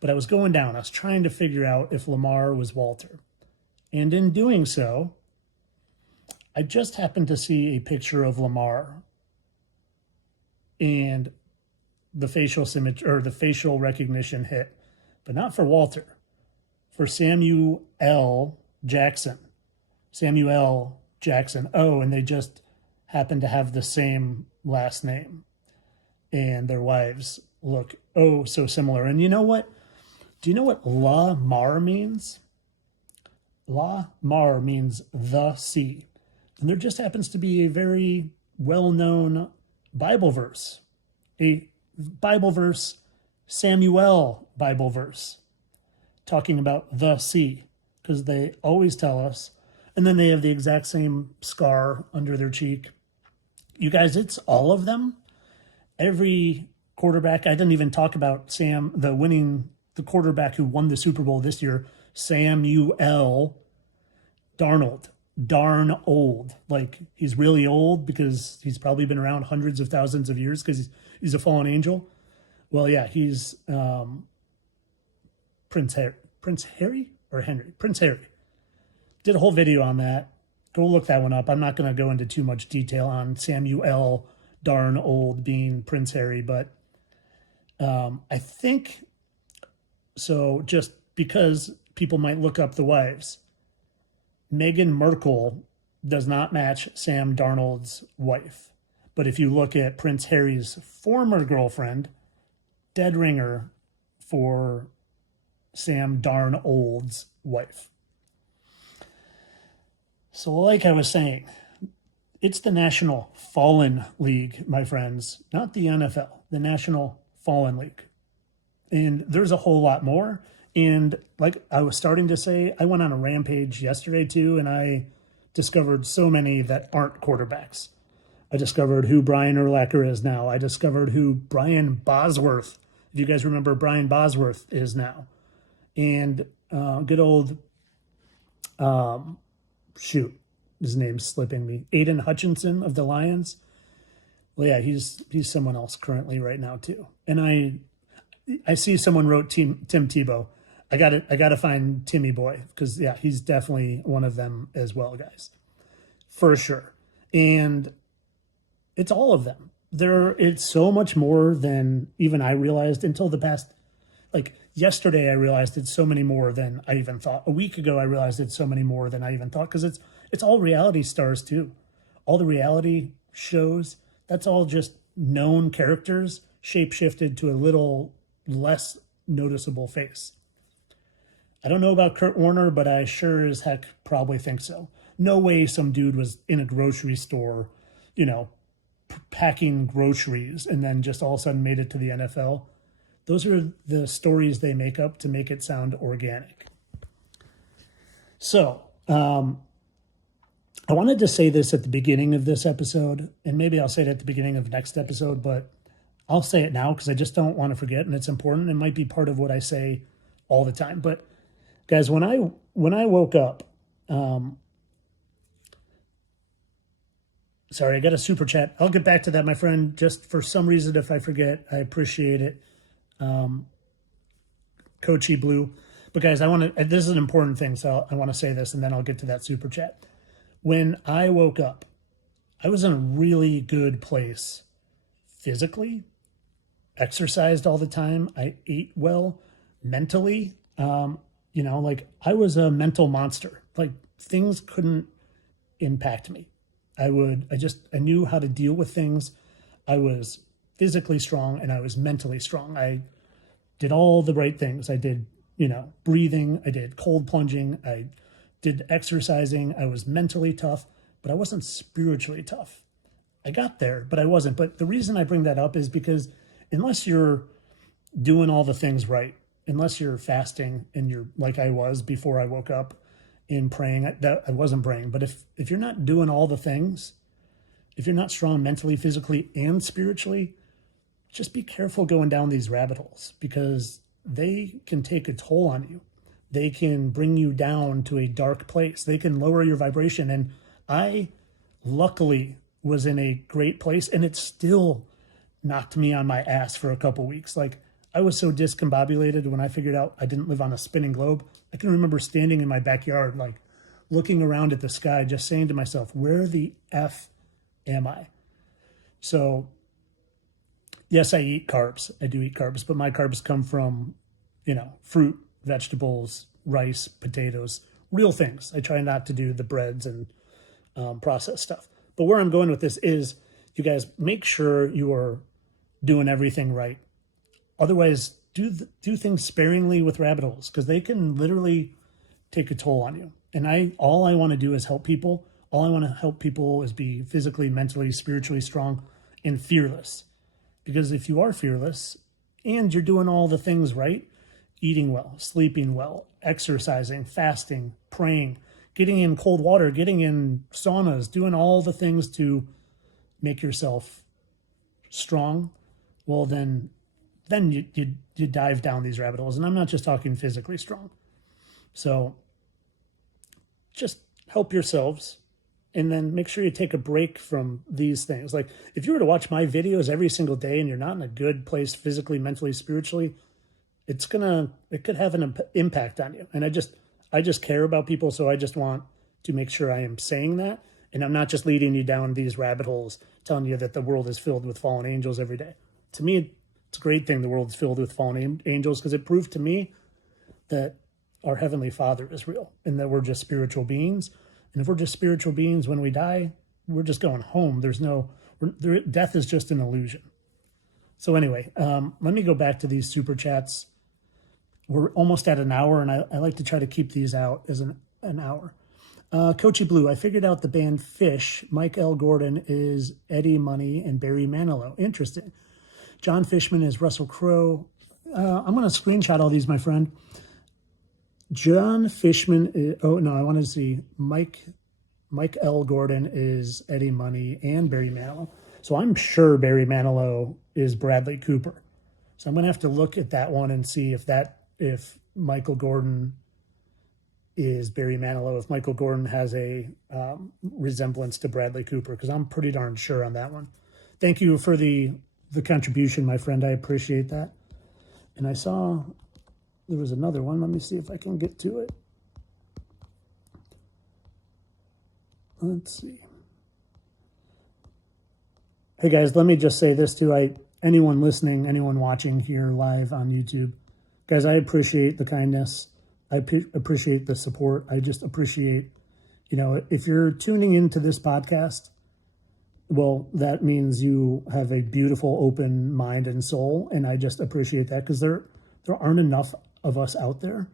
But I was going down. I was trying to figure out if Lamar was Walter. And in doing so, I just happened to see a picture of Lamar, and the facial recognition hit, but not for Walter, for Samuel Jackson. Samuel Jackson. Oh, and they just happen to have the same last name. And their wives look oh so similar. And you know what? Do you know what Lamar means? Lamar means the sea. And there just happens to be a very well-known Bible verse. A Bible verse, Samuel Bible verse, talking about the sea, because they always tell us, and then they have the exact same scar under their cheek. You guys, it's all of them. Every quarterback, I didn't even talk about the quarterback who won the Super Bowl this year, Samuel Darnold. Darn old. Like, he's really old because he's probably been around hundreds of thousands of years because he's a fallen angel. Well, yeah, he's Prince Harry. Did a whole video on that. Go look that one up. I'm not going to go into too much detail on Samuel Darn Old being Prince Harry, but I think so. Just because people might look up the wives, Meghan Markle does not match Sam Darnold's wife. But if you look at Prince Harry's former girlfriend, dead ringer for Sam Darnold's wife. So like I was saying, it's the National Fallen League, my friends, not the NFL, the National Fallen League. And there's a whole lot more. And like I was starting to say, I went on a rampage yesterday too, and I discovered so many that aren't quarterbacks. I discovered who Brian Urlacher is now. I discovered who Brian Bosworth, if you guys remember Brian Bosworth, is now. And good old, his name's slipping me, Aiden Hutchinson of the Lions. Well, yeah, he's someone else currently right now too. And I see someone wrote Tim Tebow. I gotta find Timmy Boy because yeah, he's definitely one of them as well, guys, for sure. And it's all of them. It's so much more than even I realized until the past, like yesterday. I realized it's so many more than I even thought. A week ago, I realized it's so many more than I even thought because it's all reality stars too. All the reality shows, that's all just known characters shape-shifted to a little less noticeable face. I don't know about Kurt Warner, but I sure as heck probably think so. No way some dude was in a grocery store, packing groceries and then just all of a sudden made it to the NFL. Those are the stories they make up to make it sound organic. So, I wanted to say this at the beginning of this episode, and maybe I'll say it at the beginning of the next episode, but I'll say it now because I just don't want to forget, and it's important. It might be part of what I say all the time. But guys, when I woke up, Sorry, I got a super chat. I'll get back to that, my friend. Just for some reason, if I forget, I appreciate it. Coachy Blue. But guys, this is an important thing, so I want to say this, and then I'll get to that super chat. When I woke up, I was in a really good place physically, exercised all the time. I ate well mentally. Like I was a mental monster. Like things couldn't impact me. I knew how to deal with things. I was physically strong and I was mentally strong. I did all the right things. I did, breathing. I did cold plunging. I did exercising. I was mentally tough, but I wasn't spiritually tough. I got there, but I wasn't. But the reason I bring that up is because unless you're doing all the things right, unless you're fasting and you're like I was before I woke up in praying, I wasn't praying, but if you're not doing all the things, if you're not strong mentally, physically, and spiritually, just be careful going down these rabbit holes because they can take a toll on you. They can bring you down to a dark place. They can lower your vibration. And I luckily was in a great place, and it still knocked me on my ass for a couple weeks. Like I was so discombobulated when I figured out I didn't live on a spinning globe. I can remember standing in my backyard, like looking around at the sky, just saying to myself, where the F am I? So yes, I eat carbs. I do eat carbs, but my carbs come from, fruit, vegetables, rice, potatoes, real things. I try not to do the breads and processed stuff. But where I'm going with this is, you guys, make sure you are doing everything right. Otherwise, do things sparingly with rabbit holes because they can literally take a toll on you. And all I want to do is help people. All I want to help people is be physically, mentally, spiritually strong and fearless. Because if you are fearless and you're doing all the things right, eating well, sleeping well, exercising, fasting, praying, getting in cold water, getting in saunas, doing all the things to make yourself strong, well, then you dive down these rabbit holes. And I'm not just talking physically strong. So just help yourselves and then make sure you take a break from these things. Like if you were to watch my videos every single day and you're not in a good place physically, mentally, spiritually, it could have an impact on you. And I just care about people. So I just want to make sure I am saying that. And I'm not just leading you down these rabbit holes, telling you that the world is filled with fallen angels every day. To me, it's a great thing the world is filled with fallen angels because it proved to me that our Heavenly Father is real and that we're just spiritual beings. And if we're just spiritual beings, when we die, we're just going home. Death is just an illusion. So anyway, let me go back to these super chats. We're almost at an hour, and I like to try to keep these out as an hour. Coachy Blue, I figured out the band Fish. Mike L. Gordon is Eddie Money and Barry Manilow. Interesting. John Fishman is Russell Crowe. I'm going to screenshot all these, my friend. John Fishman I wanted to see Mike L. Gordon is Eddie Money and Barry Manilow. So I'm sure Barry Manilow is Bradley Cooper. So I'm going to have to look at that one and see if Michael Gordon is Barry Manilow, if Michael Gordon has a resemblance to Bradley Cooper, because I'm pretty darn sure on that one. Thank you for the contribution, my friend. I appreciate that. And I saw there was another one. Let me see if I can get to it. Let's see. Hey guys, let me just say this too. Anyone listening, anyone watching here live on YouTube, guys, I appreciate the kindness. I appreciate the support. I just appreciate, if you're tuning into this podcast, well, that means you have a beautiful, open mind and soul. And I just appreciate that because there aren't enough of us out there.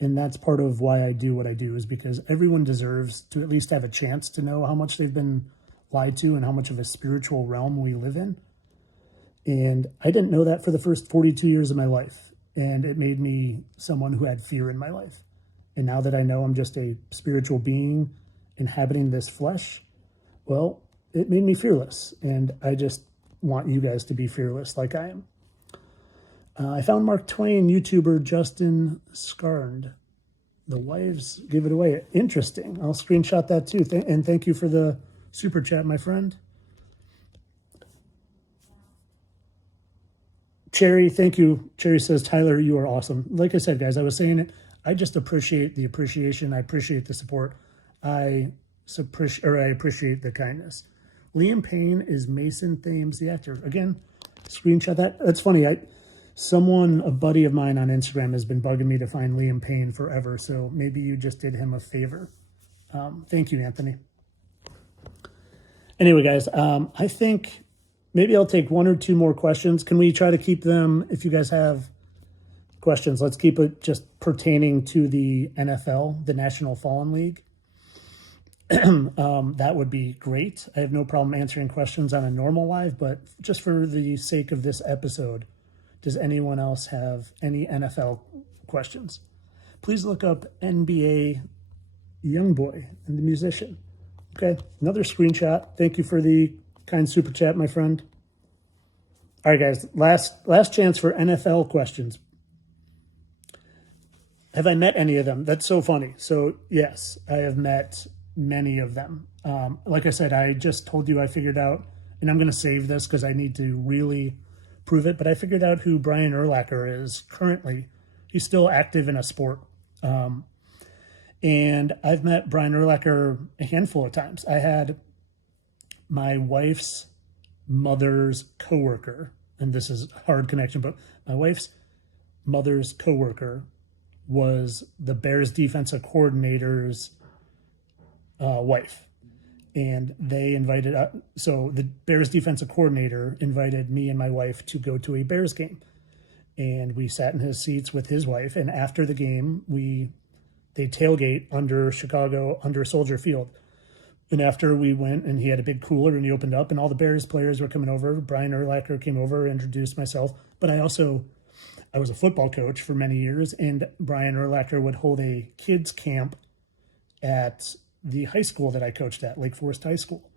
And that's part of why I do what I do, is because everyone deserves to at least have a chance to know how much they've been lied to and how much of a spiritual realm we live in. And I didn't know that for the first 42 years of my life. And it made me someone who had fear in my life. And now that I know I'm just a spiritual being inhabiting this flesh, well, it made me fearless. And I just want you guys to be fearless like I am. I found Mark Twain YouTuber Justin Scarned. The wives give it away. Interesting. I'll screenshot that too. And thank you for the super chat, my friend. Cherry, thank you. Cherry says, Tyler, you are awesome. Like I said, guys, I was saying it. I just appreciate the appreciation. I appreciate the support. I appreciate the kindness. Liam Payne is Mason Thames, the actor. Again, screenshot that. That's funny. A buddy of mine on Instagram has been bugging me to find Liam Payne forever. So maybe you just did him a favor. Thank you, Anthony. Anyway, guys, I think maybe I'll take one or two more questions. Can we try to keep them, if you guys have questions, let's keep it just pertaining to the NFL, the National Fallen League. That would be great. I have no problem answering questions on a normal live, but just for the sake of this episode, does anyone else have any NFL questions? Please look up NBA Youngboy and the musician. Okay, another screenshot. Thank you for the kind super chat, my friend. All right, guys, last chance for NFL questions. Have I met any of them? That's so funny. So yes, I have met many of them. Like I said, I just told you I figured out, and I'm going to save this because I need to really prove it, but I figured out who Brian Urlacher is currently. He's still active in a sport. And I've met Brian Urlacher a handful of times. I had my wife's mother's coworker, and this is a hard connection, but my wife's mother's coworker was the Bears defensive coordinator's wife. And they invited, so the Bears defensive coordinator invited me and my wife to go to a Bears game. And we sat in his seats with his wife. And after the game, they tailgate under Soldier Field. And after we went, and he had a big cooler and he opened up and all the Bears players were coming over. Brian Urlacher came over, introduced myself. But I was a football coach for many years, and Brian Urlacher would hold a kids camp at the high school that I coached at, Lake Forest High School.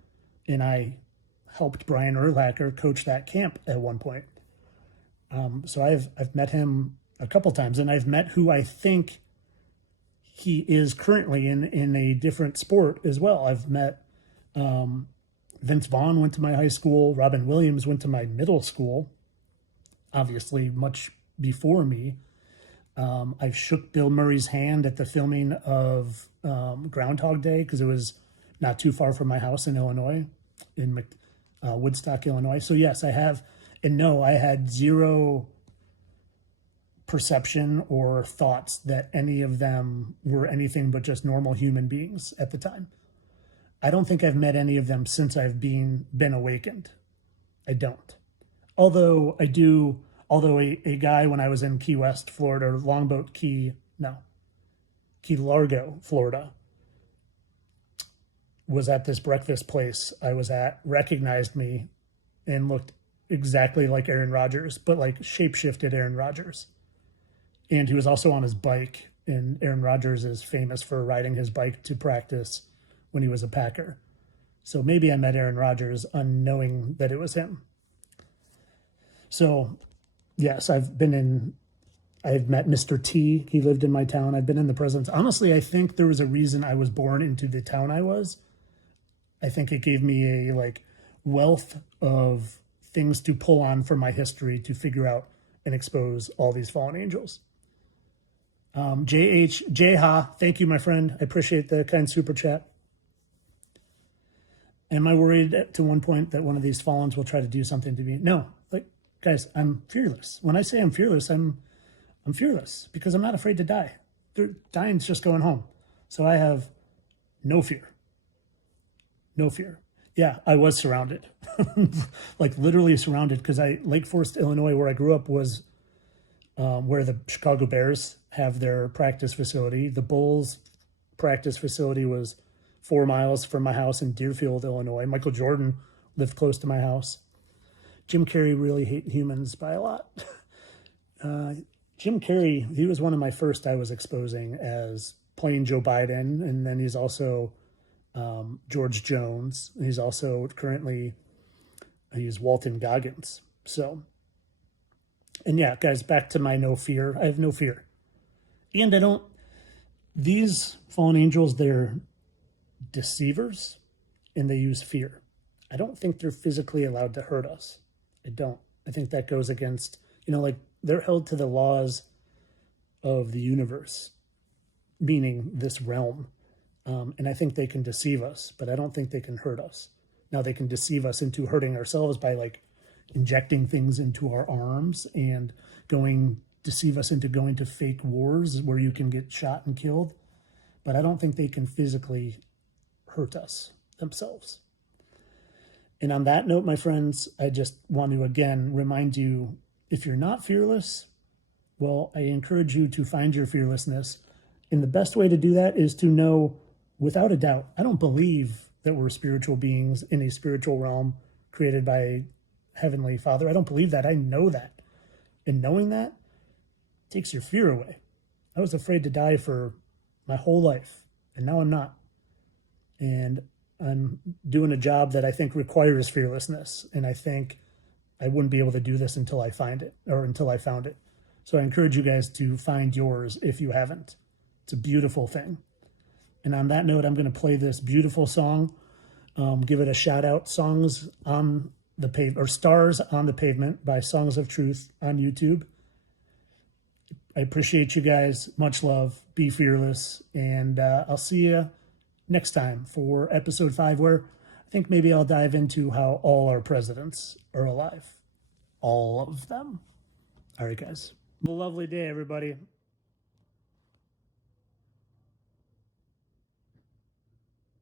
And I helped Brian Urlacher coach that camp at one point. So I've met him a couple times, and I've met who I think he is currently in a different sport as well. I've met Vince Vaughn went to my high school. Robin Williams went to my middle school, obviously much before me. I've shook Bill Murray's hand at the filming of Groundhog Day because it was not too far from my house in Illinois, in Woodstock, Illinois. So yes, I have, and no, I had zero perception or thoughts that any of them were anything but just normal human beings at the time. I don't think I've met any of them since I've been awakened. I don't. Although a guy when I was in Key West, Florida, or Key Largo, Florida, was at this breakfast place I was at, recognized me, and looked exactly like Aaron Rodgers, but like shape-shifted Aaron Rodgers. And he was also on his bike, and Aaron Rodgers is famous for riding his bike to practice when he was a Packer. So maybe I met Aaron Rodgers unknowing that it was him. So yes, I've met Mr. T. He lived in my town. I've been in the president's. Honestly, I think there was a reason I was born into the town I was. I think it gave me a wealth of things to pull on from my history to figure out and expose all these fallen angels. J.Ha, thank you, my friend. I appreciate the kind super chat. Am I worried to one point that one of these fallens will try to do something to me? No, guys, I'm fearless. When I say I'm fearless, I'm fearless because I'm not afraid to die. Dying's just going home. So I have no fear. No fear. Yeah, I was surrounded, literally surrounded, because Lake Forest, Illinois, where I grew up, was where the Chicago Bears have their practice facility. The Bulls practice facility was 4 miles from my house in Deerfield, Illinois. Michael Jordan lived close to my house. Jim Carrey really hate humans by a lot. Jim Carrey, he was one of my first I was exposing as playing Joe Biden, and then he's also George Jones. He's also currently, he's Walton Goggins. So, and yeah, guys, back to my no fear. I have no fear. And these fallen angels, they're deceivers, and they use fear. I don't think they're physically allowed to hurt us. I don't. I think that goes against, like they're held to the laws of the universe, meaning this realm. And I think they can deceive us, but I don't think they can hurt us. Now they can deceive us into hurting ourselves by like injecting things into our arms and deceive us into going to fake wars where you can get shot and killed. But I don't think they can physically hurt us themselves. And on that note, my friends, I just want to again remind you, if you're not fearless, well, I encourage you to find your fearlessness. And the best way to do that is to know without a doubt, I don't believe that we're spiritual beings in a spiritual realm created by a Heavenly Father. I don't believe that. I know that. And knowing that takes your fear away. I was afraid to die for my whole life, and now I'm not. And I'm doing a job that I think requires fearlessness, and I think I wouldn't be able to do this until I find it, or until I found it. So I encourage you guys to find yours if you haven't. It's a beautiful thing. And on that note, I'm going to play this beautiful song. Give it a shout out. Songs on the Pavement, or Stars on the Pavement by Songs of Truth on YouTube. I appreciate you guys. Much love. Be fearless. And I'll see you next time for episode 5, where I think maybe I'll dive into how all our presidents are alive. All of them. All right, guys. Have a lovely day, everybody.